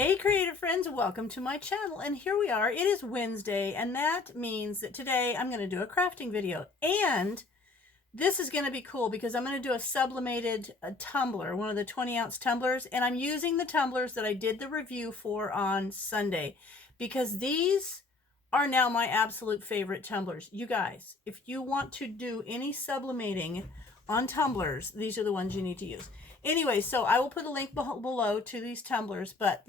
Hey creative friends, welcome to my channel, and here we are. It is Wednesday, and that means that today I'm going to do a crafting video, and this is going to be cool because I'm going to do a sublimated tumbler, one of the 20-ounce tumblers, and I'm using the tumblers that I did the review for on Sunday because these are now my absolute favorite tumblers. You guys, if you want to do any sublimating on tumblers, these are the ones you need to use. Anyway, so I will put a link below to these tumblers, but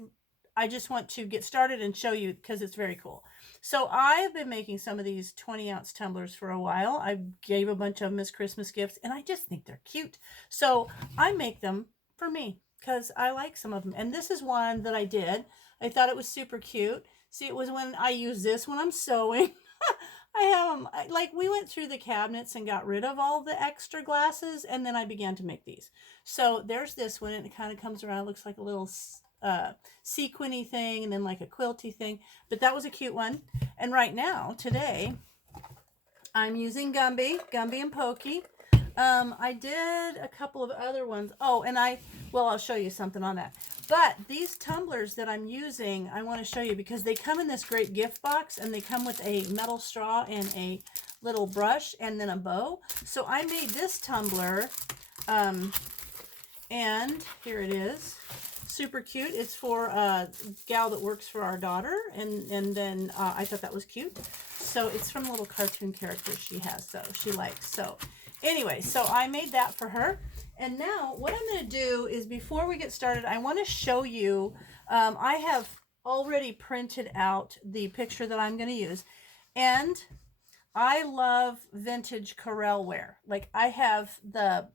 I just want to get started and show you because it's very cool. So I have been making some of these 20-ounce tumblers for a while. I gave a bunch of them as Christmas gifts, and I just think they're cute. So I make them for me because I like some of them. And this is one that I did. I thought it was super cute. See, it was when I use this when I'm sewing. I have them, like we went through the cabinets and got rid of all the extra glasses, and then I began to make these. So there's this one, and it kind of comes around, looks like a little sequiny thing, and then like a quilty thing, but that was a cute one. And right now, today, I'm using Gumby and Pokey. I did a couple of other ones. Oh, and I'll show you something on that. But these tumblers that I'm using, I want to show you because they come in this great gift box, and they come with a metal straw and a little brush and then a bow. So I made this tumbler, and here it is. Super cute. It's for a gal that works for our daughter, and then I thought that was cute. So it's from a little cartoon character she has, so she likes. So anyway, so I made that for her. And now what I'm going to do is, before we get started, I want to show you, I have already printed out the picture that I'm going to use, and I love vintage Corelware. Like, I have the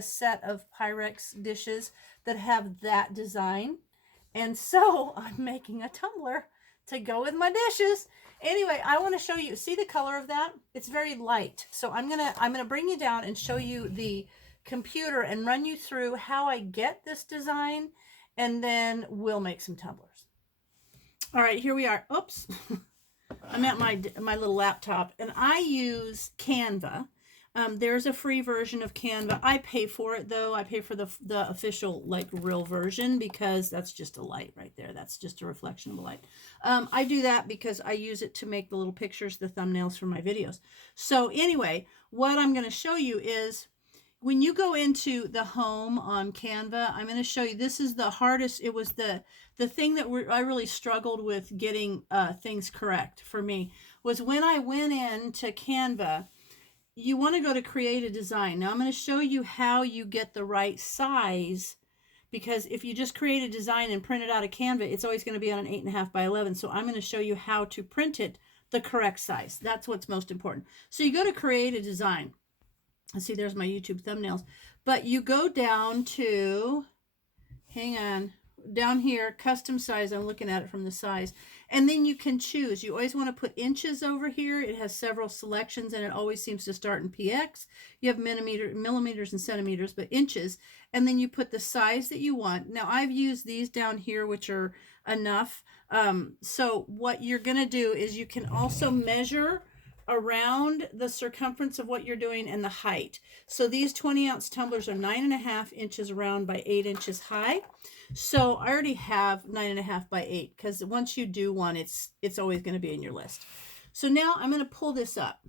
set of Pyrex dishes that have that design, and so I'm making a tumbler to go with my dishes. Anyway, I want to show you, see the color of that? It's very light. So I'm gonna bring you down and show you the computer and run you through how I get this design, and then we'll make some tumblers. All right, here we are. Oops. I'm at my little laptop, and I use Canva. There's a free version of Canva. I pay for it, though. I pay for the official, like, real version, because that's just a light right there. That's just a reflection of a light. I do that because I use it to make the little pictures, the thumbnails for my videos. So anyway, what I'm going to show you is, when you go into the home on Canva, I'm going to show you, this is the hardest. It was the thing that I really struggled with getting things correct for me, was when I went into Canva. You want to go to create a design. Now I'm going to show you how you get the right size, because if you just create a design and print it out of Canva, it's always going to be on an 8.5 by 11. So I'm going to show you how to print it the correct size. That's what's most important. So you go to create a design. Let's see, there's my YouTube thumbnails. But you go down to, hang on, down here, custom size. I'm looking at it from the size. And then you can choose. You always want to put inches over here. It has several selections, and it always seems to start in px. You have millimeters and centimeters, but inches. And then you put the size that you want. Now, I've used these down here, which are enough. So what you're going to do is you can also measure around the circumference of what you're doing and the height. So these 20-ounce tumblers are 9.5 inches around by 8 inches high. So I already have 9.5 by 8, because once you do one, it's always going to be in your list. So now I'm going to pull this up.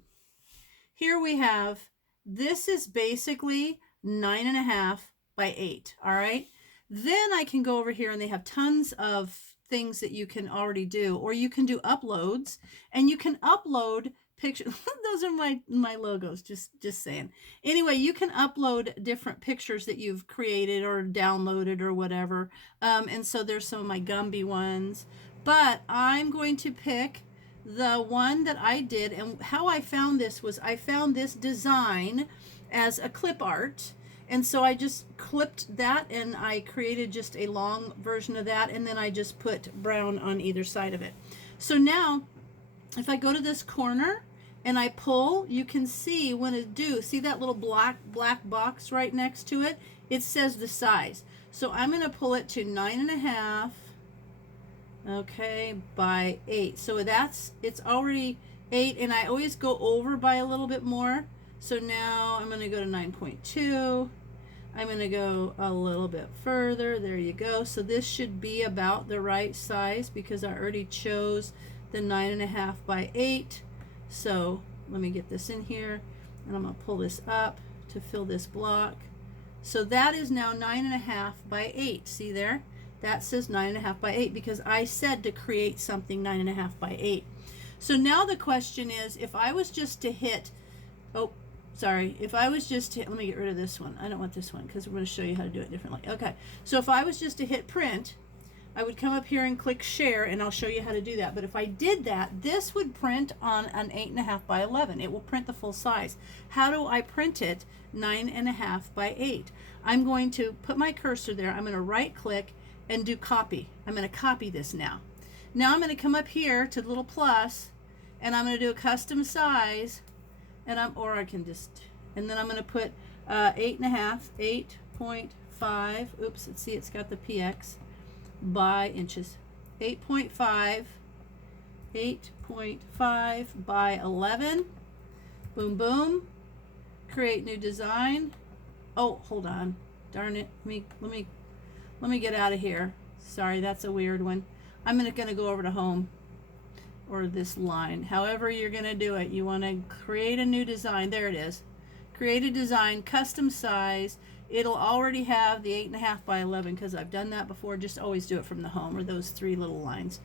Here we have, this is basically 9.5 by 8. All right. Then I can go over here, and they have tons of things that you can already do, or you can do uploads, and you can upload pictures. Those are my logos, just saying. Anyway, you can upload different pictures that you've created or downloaded or whatever. And so there's some of my Gumby ones, but I'm going to pick the one that I did. And how I found this was, I found this design as a clip art, and so I just clipped that, and I created just a long version of that, and then I just put brown on either side of it. So now, if I go to this corner and I pull, you can see when it see that little black box right next to it? It says the size. So I'm going to pull it to 9.5, okay, by 8. So it's already 8, and I always go over by a little bit more. So now I'm going to go to 9.2. I'm going to go a little bit further. There you go. So this should be about the right size because I already chose the 9.5 by 8. So let me get this in here, and I'm going to pull this up to fill this block. So that is now 9.5 by 8. See there? That says 9.5 by 8 because I said to create something 9.5 by 8. So now the question is, if I was just to hit, if I was just to, let me get rid of this one. I don't want this one because we're going to show you how to do it differently. Okay, so if I was just to hit print, I would come up here and click share, and I'll show you how to do that. But if I did that, this would print on an 8.5 by 11. It will print the full size. How do I print it 9.5 by 8? I'm going to put my cursor there. I'm going to right click and do copy. I'm going to copy this now. Now I'm going to come up here to the little plus, and I'm going to do a custom size. And or I can just, and then I'm going to put 8.5, 8.5, oops, let's see, it's got the px, by inches, 8.5, 8.5 by 11, boom, boom, create new design. Oh, hold on, darn it, let me get out of here. Sorry, that's a weird one. I'm going to go over to home, or this line, however you're going to do it. You want to create a new design. There it is. Create a design, custom size. It'll already have the 8.5 by 11 because I've done that before. Just always do it from the home, or those 3 little lines.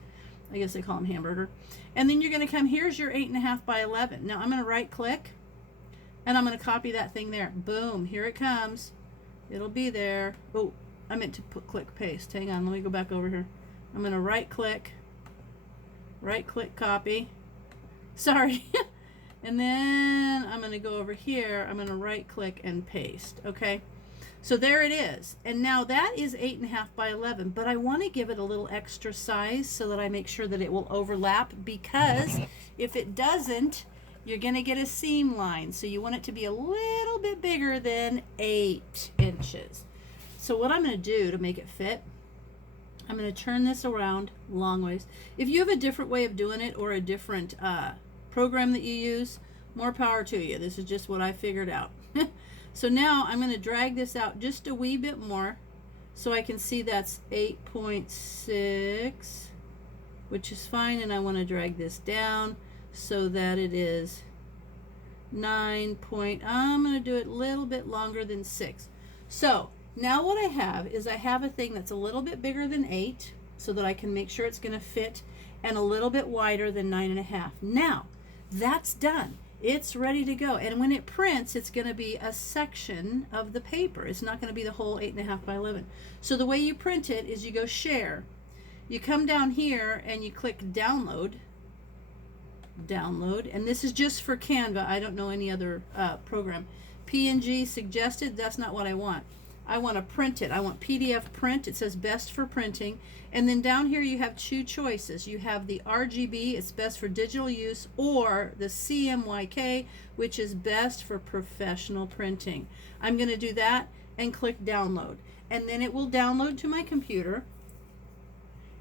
I guess they call them hamburger. And then you're going to come, here's your 8.5 by 11. Now I'm going to right click, and I'm going to copy that thing there. Boom, here it comes. It'll be there. Oh, I meant to click paste. Hang on, let me go back over here. I'm going to right click copy, sorry, and then I'm going to go over here, I'm going to right click and paste. Okay, so there it is, and now that is 8.5 by 11, but I want to give it a little extra size so that I make sure that it will overlap, because if it doesn't, you're going to get a seam line, so you want it to be a little bit bigger than 8 inches. So what I'm going to do to make it fit, I'm going to turn this around long ways. If you have a different way of doing it, or a different program that you use, more power to you. This is just what I figured out. So now I'm going to drag this out just a wee bit more so I can see that's 8.6, which is fine, and I want to drag this down so that it is 9 point, I'm going to do it a little bit longer than 6. So now what I have is I have a thing that's a little bit bigger than 8 so that I can make sure it's going to fit, and a little bit wider than 9.5. Now that's done. It's ready to go. And when it prints, it's going to be a section of the paper. It's not going to be the whole 8.5 by 11. So the way you print it is you go share. You come down here and you click download. And this is just for Canva. I don't know any other program. PNG suggested. That's not what I want. I want to print it. I want PDF print. It says best for printing. And then down here you have 2 choices. You have the RGB, it's best for digital use, or the CMYK, which is best for professional printing. I'm going to do that and click download. And then it will download to my computer.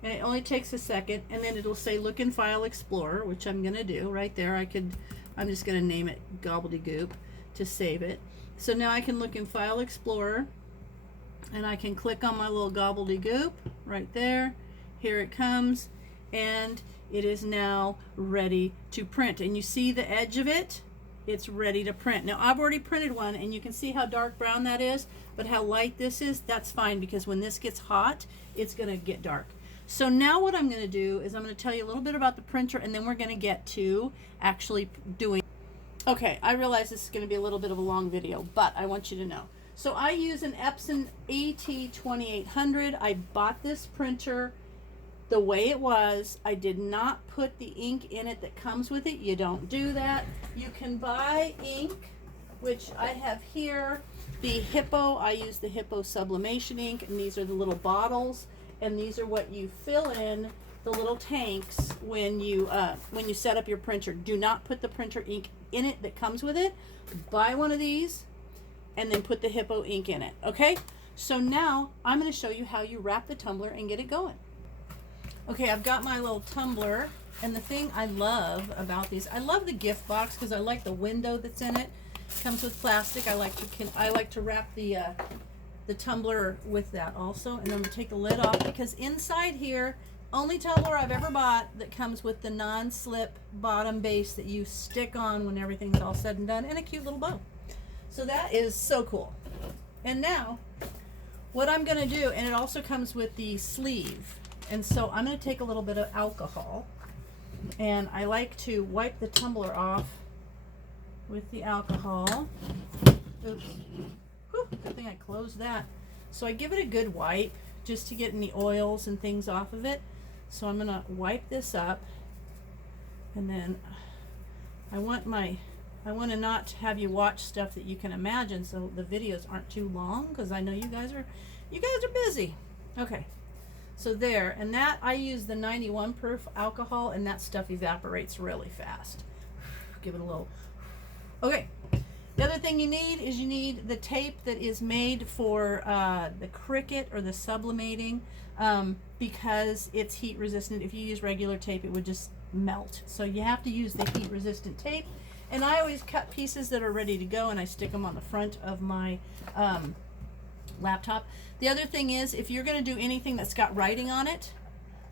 And it only takes a second. And then it'll say look in File Explorer, which I'm going to do right there. I'm just going to name it Gobbledygook to save it. So now I can look in File Explorer, and I can click on my little gobbledygook right there. Here it comes, and it is now ready to print. And you see the edge of it? It's ready to print. Now I've already printed one, and you can see how dark brown that is, but how light this is, that's fine, because when this gets hot, it's gonna get dark. So now what I'm gonna do is I'm gonna tell you a little bit about the printer, and then we're gonna get to actually doing. Okay, I realize this is gonna be a little bit of a long video, but I want you to know. So I use an Epson AT2800. I bought this printer the way it was. I did not put the ink in it that comes with it. You don't do that. You can buy ink, which I have here. The Hiipo, I use the Hiipo Sublimation Ink, and these are the little bottles, and these are what you fill in the little tanks when you set up your printer. Do not put the printer ink in it that comes with it. Buy one of these, and then put the Hiipo ink in it. Okay, so now I'm going to show you how you wrap the tumbler and get it going. Okay, I've got my little tumbler, and the thing I love about these, I love the gift box because I like the window that's in it. Comes with plastic. I like to wrap the the tumbler with that also. And I'm going to take the lid off because inside here, only tumbler I've ever bought that comes with the non-slip bottom base that you stick on when everything's all said and done, and a cute little bow. So that is so cool. And now what I'm going to do, and it also comes with the sleeve, and so I'm going to take a little bit of alcohol, and I like to wipe the tumbler off with the alcohol. Oops. Whew, good thing I closed that. So I give it a good wipe just to get any oils and things off of it. So I'm going to wipe this up, and then I want to not have you watch stuff that you can imagine, so the videos aren't too long, because I know you guys are busy. Okay, so there, and that I use the 91 proof alcohol, and that stuff evaporates really fast. Give it a little. Okay, the other thing you need is you need the tape that is made for the Cricut or the Sublimating, because it's heat resistant. If you use regular tape, it would just melt. So you have to use the heat resistant tape. And I always cut pieces that are ready to go, and I stick them on the front of my laptop. The other thing is, if you're going to do anything that's got writing on it,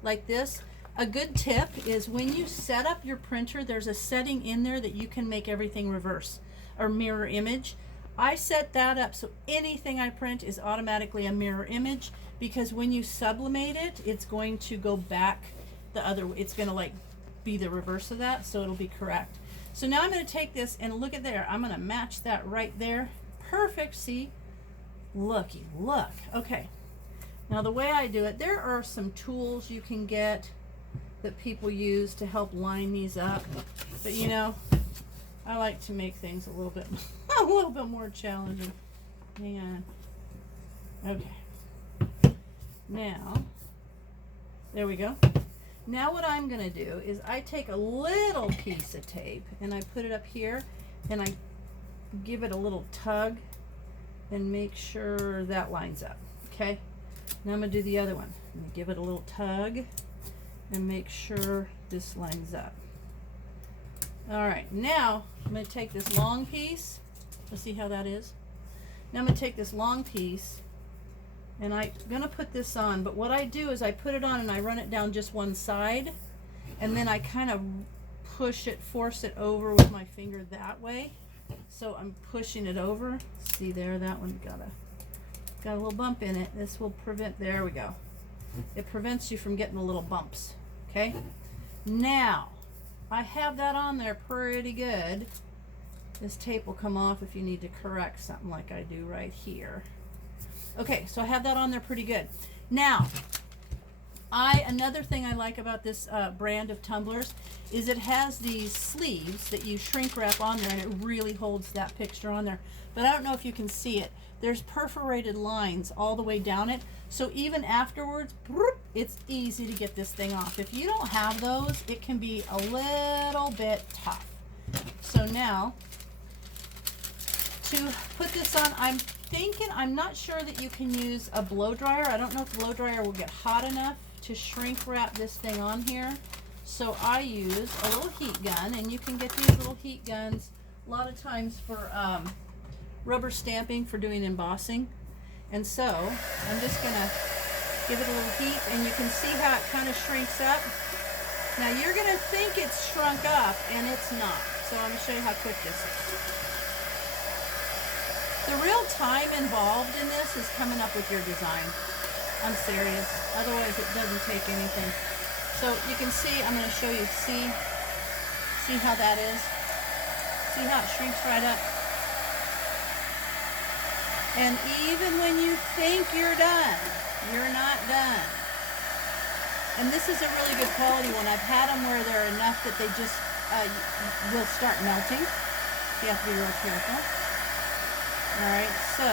like this, a good tip is when you set up your printer, there's a setting in there that you can make everything reverse or mirror image. I set that up so anything I print is automatically a mirror image, because when you sublimate it, it's going to go back the other way. It's going to like be the reverse of that, so it'll be correct. So now I'm going to take this and look at there. I'm going to match that right there. Perfect. See? Looky, look. Okay. Now the way I do it, there are some tools you can get that people use to help line these up. But you know, I like to make things a little bit more challenging. Hang on. Okay. Now, there we go. Now what I'm going to do is I take a little piece of tape and I put it up here, and I give it a little tug and make sure that lines up. Okay. Now I'm going to do the other one. I'm going to give it a little tug and make sure this lines up. All right. Now I'm going to take this long piece. Let's see how that is. Now I'm going to take this long piece, and I'm going to put this on, but what I do is I put it on and I run it down just one side, and then I kind of force it over with my finger that way. So I'm pushing it over. See there, that one got a little bump in it. This will prevent, there we go. It prevents you from getting the little bumps. Okay? Now, I have that on there pretty good. This tape will come off if you need to correct something like I do right here. Okay, so I have that on there pretty good. Now, another thing I like about this brand of tumblers is it has these sleeves that you shrink wrap on there, and it really holds that picture on there. But I don't know if you can see it. There's perforated lines all the way down it, so even afterwards, it's easy to get this thing off. If you don't have those, it can be a little bit tough. So now, to put this on, I'm not sure that you can use a blow dryer. I don't know if blow dryer will get hot enough to shrink wrap this thing on here. So I use a little heat gun, and you can get these little heat guns a lot of times for rubber stamping for doing embossing. And so I'm just gonna give it a little heat, and you can see how it kind of shrinks up. Now you're gonna think it's shrunk up, and it's not. So I'm gonna show you how quick this is. The real time involved in this is coming up with your design. I'm serious. Otherwise it doesn't take anything. So you can see, I'm going to show you, see how that is? See how it shrinks right up? And even when you think you're done, you're not done. And this is a really good quality one. I've had them where they're enough that they just will start melting. You have to be real careful. Alright, so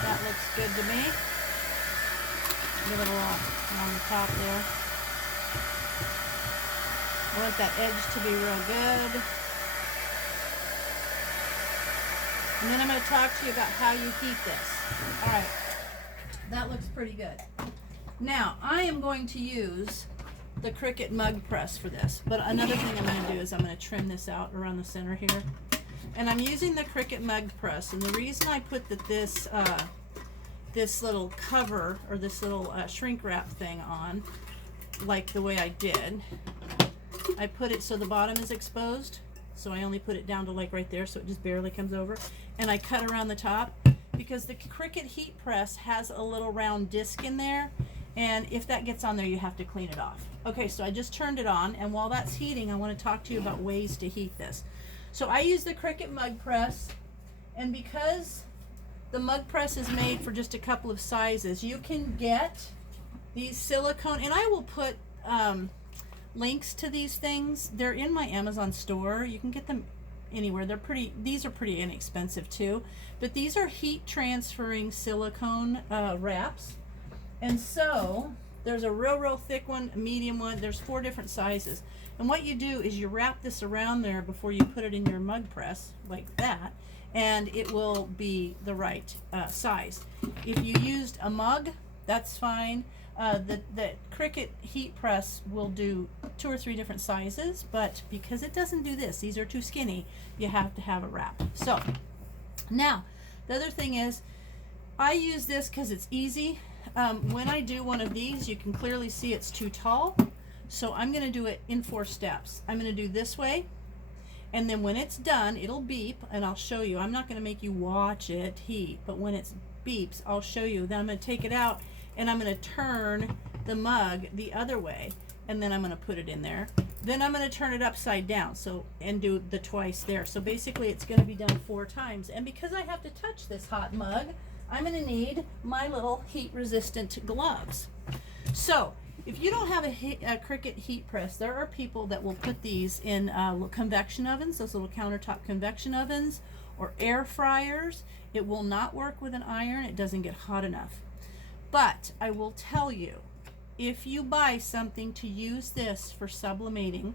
that looks good to me. Give it a little on the top there. I want that edge to be real good. And then I'm going to talk to you about how you heat this. Alright, that looks pretty good. Now, I am going to use the Cricut Mug Press for this. But another thing I'm going to do is I'm going to trim this out around the center here. And I'm using the Cricut Mug Press, and the reason I put this little cover, or this little shrink wrap thing on, like the way I did, I put it so the bottom is exposed, so I only put it down to like right there, so it just barely comes over, and I cut around the top, because the Cricut Heat Press has a little round disc in there, and if that gets on there, you have to clean it off. Okay, so I just turned it on, and while that's heating, I want to talk to you about ways to heat this. So I use the Cricut Mug Press, and because the mug press is made for just a couple of sizes, you can get these silicone, and I will put links to these things. They're in my Amazon store. You can get them anywhere. These are pretty inexpensive too, but these are heat transferring silicone wraps. And so there's a real thick one, a medium one. There's 4 different sizes. And what you do is you wrap this around there before you put it in your mug press, like that, and it will be the right size. If you used a mug, that's fine. The Cricut Heat Press will do 2 or 3 different sizes, but because it doesn't do this, these are too skinny, you have to have a wrap. So now the other thing is, I use this because it's easy. When I do one of these, you can clearly see it's too tall, so I'm going to do it in 4 steps. I'm going to do this way, and then when it's done, it'll beep, and I'll show you. I'm not going to make you watch it heat, but when it beeps, I'll show you. Then I'm going to take it out, and I'm going to turn the mug the other way, and then I'm going to put it in there. Then I'm going to turn it upside down, and do the twice there. So basically it's going to be done 4 times. And because I have to touch this hot mug, I'm going to need my little heat resistant gloves. So if you don't have a Cricut heat press, there are people that will put these in convection ovens, those little countertop convection ovens, or air fryers. It will not work with an iron. It doesn't get hot enough. But I will tell you, if you buy something to use this for sublimating,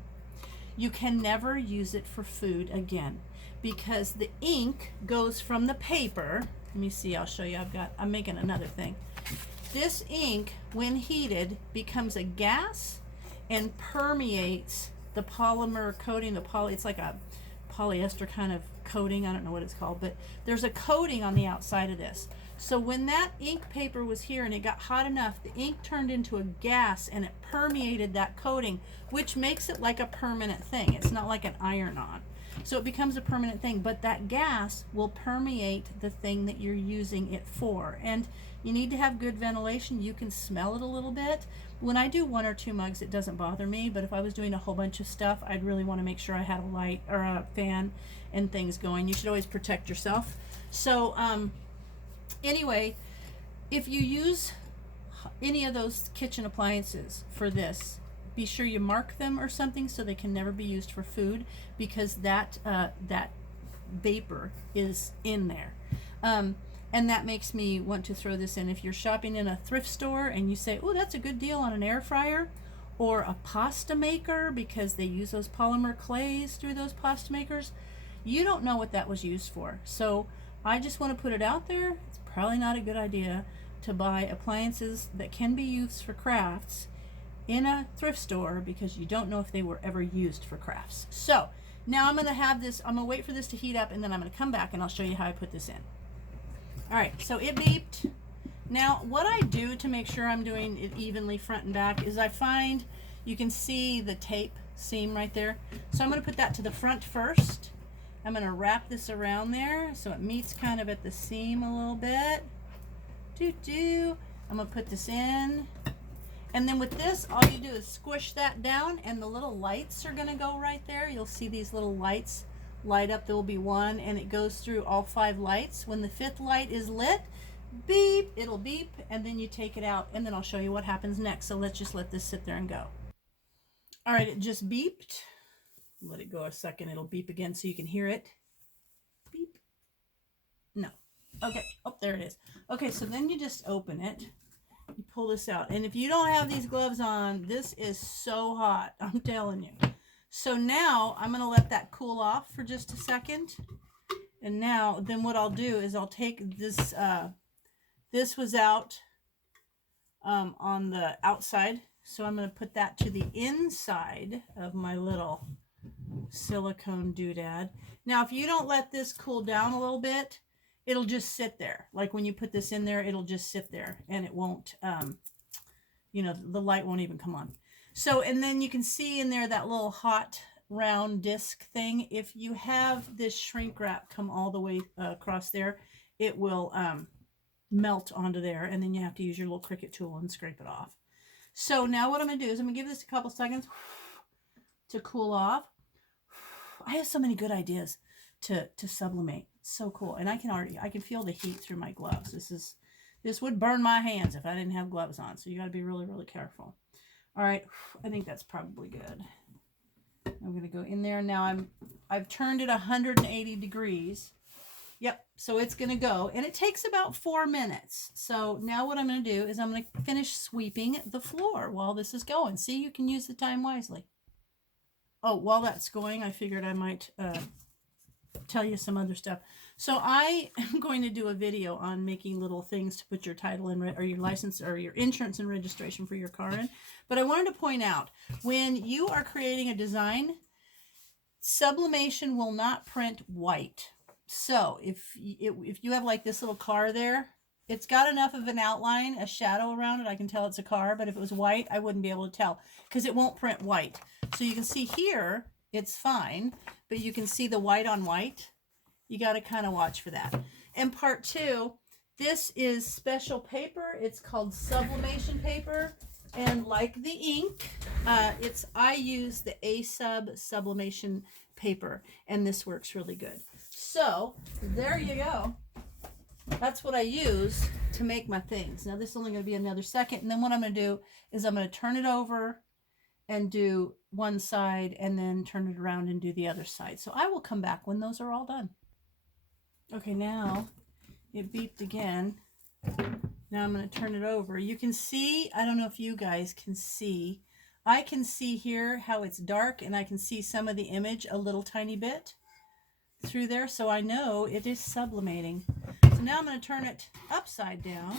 you can never use it for food again, because the ink goes from the paper. Let me see, I'll show you. I'm making another thing. This ink, when heated, becomes a gas and permeates the polymer coating. It's like a polyester kind of coating. I don't know what it's called, but there's a coating on the outside of this. So when that ink paper was here and it got hot enough, the ink turned into a gas and it permeated that coating, which makes it like a permanent thing. It's not like an iron-on. So it becomes a permanent thing, but that gas will permeate the thing that you're using it for. And you need to have good ventilation. You can smell it a little bit. When I do 1 or 2 mugs, it doesn't bother me, but if I was doing a whole bunch of stuff, I'd really want to make sure I had a light or a fan and things going. You should always protect yourself. So anyway, if you use any of those kitchen appliances for this, be sure you mark them or something so they can never be used for food, because that vapor is in there. And that makes me want to throw this in. If you're shopping in a thrift store and you say, oh, that's a good deal on an air fryer or a pasta maker, because they use those polymer clays through those pasta makers, you don't know what that was used for. So I just want to put it out there. It's probably not a good idea to buy appliances that can be used for crafts in a thrift store, because you don't know if they were ever used for crafts. So now I'm going to have this, I'm going to wait for this to heat up, and then I'm going to come back and I'll show you how I put this in. All right, so it beeped. Now what I do to make sure I'm doing it evenly front and back is I find, you can see the tape seam right there. So I'm going to put that to the front first. I'm going to wrap this around there so it meets kind of at the seam a little bit. I'm going to put this in. And then with this, all you do is squish that down, and the little lights are going to go right there. You'll see these little lights light up. There will be one, and it goes through all 5 lights. When the 5th light is lit, beep, it'll beep, and then you take it out, and then I'll show you what happens next. So let's just let this sit there and go. All right, it just beeped. Let it go a second. It'll beep again so you can hear it. Beep. No. Okay. Oh, there it is. Okay, so then you just open it. You pull this out, and if you don't have these gloves on, this is so hot, I'm telling you. So now I'm going to let that cool off for just a second, and now then what I'll do is I'll take this, this was out on the outside, so I'm going to put that to the inside of my little silicone doodad. Now, if you don't let this cool down a little bit, it'll just sit there. Like when you put this in there, it'll just sit there and it won't, you know, the light won't even come on. So, and then you can see in there that little hot round disc thing. If you have this shrink wrap come all the way across there, it will melt onto there, and then you have to use your little Cricut tool and scrape it off. So now what I'm going to do is I'm going to give this a couple seconds to cool off. I have so many good ideas to sublimate. It's so cool. And I can feel the heat through my gloves. This would burn my hands if I didn't have gloves on. So you got to be really, really careful. All right. I think that's probably good. I'm going to go in there. Now I've turned it 180 degrees. Yep. So it's going to go, and it takes about 4 minutes. So now what I'm going to do is I'm going to finish sweeping the floor while this is going. See, you can use the time wisely. Oh, while that's going, I figured I might tell you some other stuff. So I am going to do a video on making little things to put your title in, or your license or your insurance and registration for your car in. But I wanted to point out, when you are creating a design, sublimation will not print white. So if you have like this little car there, it's got enough of an outline, a shadow around it, I can tell it's a car. But if it was white, I wouldn't be able to tell because it won't print white. So you can see here, it's fine, but you can see the white on white. You got to kind of watch for that. And part 2, this is special paper. It's called sublimation paper. And like the ink, I use the A-Sub sublimation paper, and this works really good. So there you go. That's what I use to make my things. Now this is only going to be another second, and then what I'm going to do is I'm going to turn it over and do one side, and then turn it around and do the other side. So I will come back when those are all done. Okay, now it beeped again. Now I'm going to turn it over. You can see, I don't know if you guys can see, I can see here how it's dark, and I can see some of the image a little tiny bit through there, so I know it is sublimating. So now I'm going to turn it upside down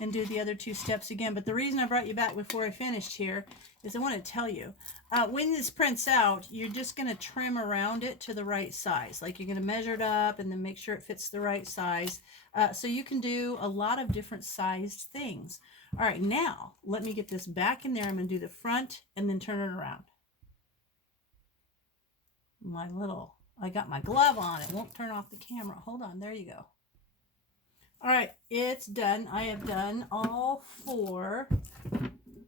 and do the other 2 steps again. But the reason I brought you back before I finished here is I want to tell you, when this prints out, you're just going to trim around it to the right size. Like you're going to measure it up and then make sure it fits the right size. So you can do a lot of different sized things. All right, now let me get this back in there. I'm going to do the front and then turn it around. I got my glove on. It won't turn off the camera. Hold on. There you go. All right, it's done. I have done all 4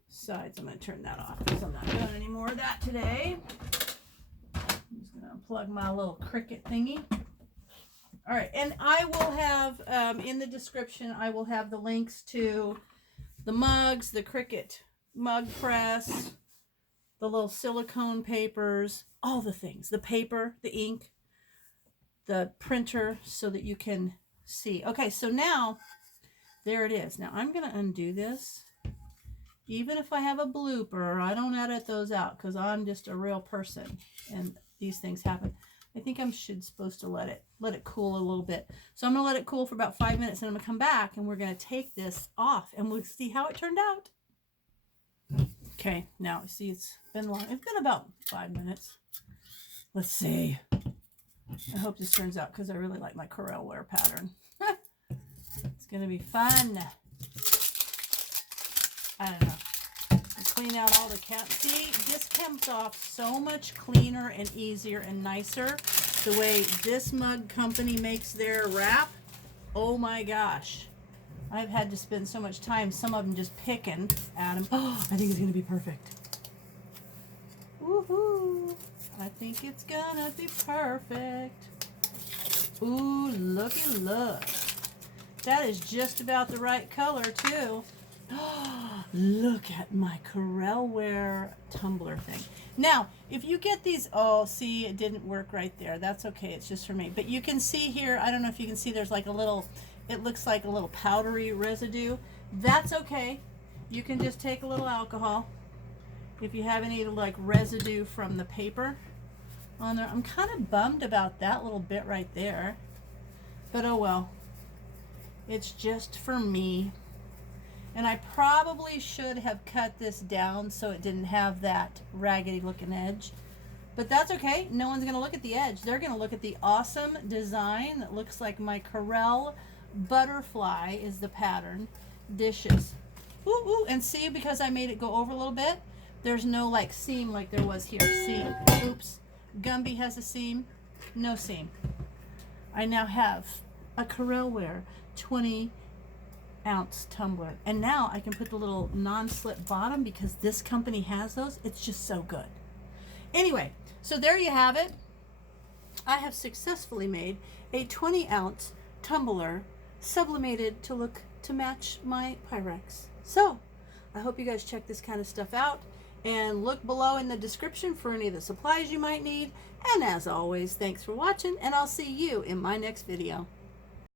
sides. I'm going to turn that off because I'm not doing any more of that today. I'm just going to unplug my little Cricut thingy. All right, and I will have, in the description, I will have the links to the mugs, the Cricut Mug Press, the little silicone papers, all the things, the paper, the ink, the printer, so that you can see. Okay, so now there it is. Now I'm going to undo this. Even if I have a blooper, I don't edit those out because I'm just a real person and these things happen. I think I'm supposed to let it cool a little bit. So I'm going to let it cool for about 5 minutes, and I'm going to come back and we're going to take this off and we'll see how it turned out. Okay, now see, it's been long. It's been about 5 minutes. Let's see. I hope this turns out because I really like my Corel wear pattern. It's going to be fun. I don't know. I clean out all the caps. See, this comes off so much cleaner and easier and nicer. The way this mug company makes their wrap. Oh my gosh. I've had to spend so much time, some of them just picking at them. Oh, I think it's going to be perfect. Woohoo. I think it's gonna be perfect. Ooh, looky look. That is just about the right color too. Look at my Corelware tumbler thing. Now, if you get these, oh, see, it didn't work right there. That's okay, it's just for me. But you can see here, I don't know if you can see, there's like a little, it looks like a little powdery residue. That's okay. You can just take a little alcohol. If you have any like residue from the paper on there. I'm kind of bummed about that little bit right there. But oh well. It's just for me. And I probably should have cut this down so it didn't have that raggedy looking edge. But that's okay. No one's going to look at the edge. They're going to look at the awesome design that looks like my Corel butterfly is the pattern. Dishes. Ooh, ooh, and see, because I made it go over a little bit, there's no like seam like there was here. Seam. Oops. Gumby has a seam. No seam. I now have a Corelware 20-ounce tumbler. And now I can put the little non-slip bottom because this company has those. It's just so good. Anyway, so there you have it. I have successfully made a 20-ounce tumbler sublimated to match my Pyrex. So I hope you guys check this kind of stuff out and look below in the description for any of the supplies you might need. And as always, thanks for watching, and I'll see you in my next video.